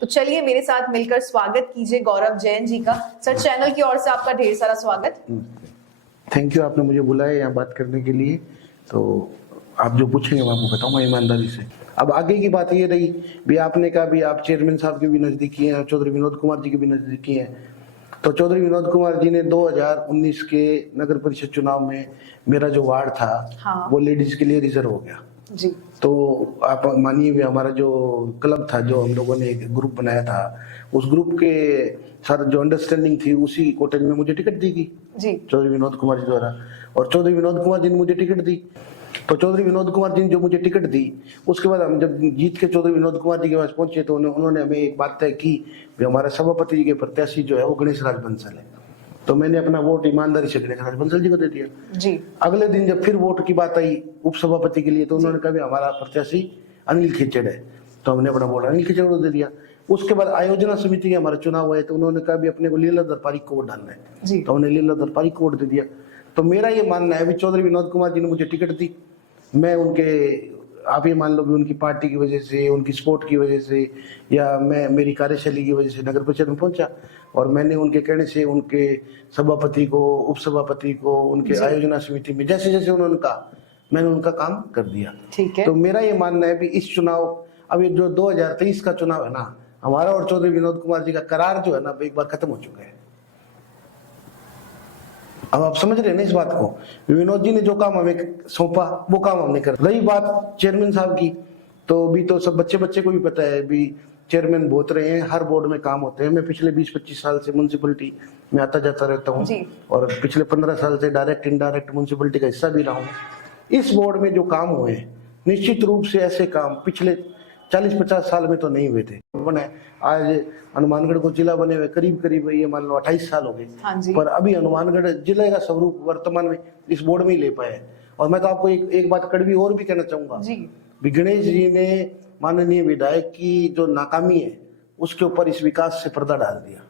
तो चलिए मेरे साथ मिलकर स्वागत कीजिए गौरव जैन जी का। सर, चैनल की ओर से आपका ढेर सारा स्वागत। थैंक यू, आपने मुझे बुलाया यहाँ बात करने के लिए। तो आप जो पूछेंगे मैं आपको बताऊंगा ईमानदारी से। अब आगे की बात ये रही भी, आपने कहा भी आप चेयरमैन साहब के भी नज़दीकी हैं, चौधरी विनोद कुमार जी के भी नज़दीकी हैं। तो चौधरी विनोद कुमार जी ने 2019 के नगर परिषद चुनाव में मेरा जो वार्ड था, हाँ। वो लेडीज के लिए रिजर्व हो गया जी। तो आप मानिए भी हमारा जो क्लब था, जो हम लोगों ने एक ग्रुप बनाया था, उस ग्रुप के साथ जो अंडरस्टैंडिंग थी, उसी कोटे में मुझे टिकट दी गई जी चौधरी विनोद कुमार जी द्वारा। और चौधरी विनोद कुमार जी ने मुझे टिकट दी। तो चौधरी विनोद कुमार जी ने जो मुझे टिकट दी, उसके बाद हम जब जीत के चौधरी विनोद कुमार जी के पास पहुंचे तो उन्होंने हमें एक बात तय की कि हमारे सभापति जी के प्रत्याशी जो है वो गणेश राज बंसल है। तो मैंने अपना वोट ईमानदारी से गणेश राज बंसल जी को दे दिया। जी। अगले दिन जब फिर वोट की बात आई उपसभापति के लिए, तो उन्होंने कहा भी हमारा प्रत्याशी अनिल खिचड़ है, तो हमने अपना वोट अनिल खिचड़ को दे दिया। उसके बाद आयोजना समिति के हमारा चुनाव हुआ है, तो उन्होंने कहा भी अपने को लीलाधर पारिक को वोट डालना है, तो हमने लीलाधर पारिक को वोट दे दिया। तो मेरा ये मानना है भी चौधरी विनोद कुमार जी ने मुझे टिकट दी, मैं उनके, आप ये मान लो कि उनकी पार्टी की वजह से, उनकी सपोर्ट की वजह से, या मैं मेरी कार्यशैली की वजह से नगर परिषद में पहुंचा, और मैंने उनके कहने से उनके सभापति को, उपसभापति को, उनके आयोजना समिति में जैसे जैसे उन्होंने कहा, मैंने उनका काम कर दिया। ठीक है। तो मेरा ये मानना है भी इस चुनाव, अब ये जो 2023 का चुनाव है ना, हमारा और चौधरी विनोद कुमार जी का करार जो है ना, एक बार खत्म हो चुका है। अब आप समझ रहे हैं ना इस बात को, विनोद जी ने जो काम हमें सौंपा वो काम हमने कर। रही बात चेयरमैन साहब की, तो भी तो सब बच्चे को भी पता है भी चेयरमैन बहुत रहे हैं, हर बोर्ड में काम होते हैं। मैं पिछले 20-25 साल से म्युनिसिपैलिटी में आता जाता रहता हूँ, और पिछले 15 साल से डायरेक्ट इनडायरेक्ट म्युनिसिपैलिटी का हिस्सा भी रहा हूँ। इस बोर्ड में जो काम हुए, निश्चित रूप से ऐसे काम पिछले 40-50 साल में तो नहीं हुए थे। बने आज हनुमानगढ़ को जिला बने हुए करीब ये मान लो 28 साल हो गए, पर अभी हनुमानगढ़ जिले का स्वरूप वर्तमान में इस बोर्ड में ही ले पाया है। और मैं तो आपको एक बात कड़वी और भी कहना चाहूंगा, गणेश जी ने माननीय विधायक की जो नाकामी है, उसके ऊपर इस विकास से पर्दा डाल दिया।